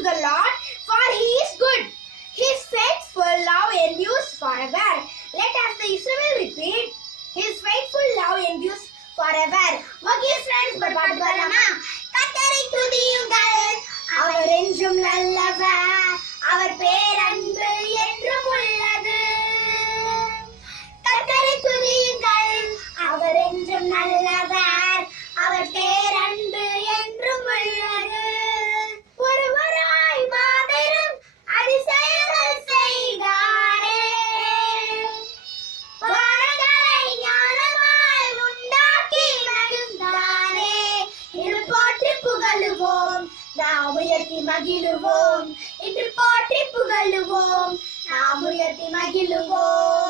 to the Lord, for He is good. His faithful love endures forever. Let us the Israel repeat. His faithful love endures forever. Okay friends, பாட்டு பாடலாமா? கர்த்தரை துதியுங்கள், அவர் என்றும் நல்லவர், அவர் பேரன்பு என்றும் உள்ளது. கர்த்தரை துதியுங்கள், அவர் என்றும் நல்லவர், அவர் பேரன்பு என்றும் உள்ளது. ஒருவராய் மாபெரும் அதிசயங்கள் செய்தாரே, வானங்களை ஞானமாய் உண்டாக்கி மகிழ்ந்தாரே. இன்று போற்றி புகழுவோம், நாம் உயர்த்தி மகிழுவோம். இன்று போற்றி புகழுவோம், நாம் உயர்த்தி மகிழுவோம்.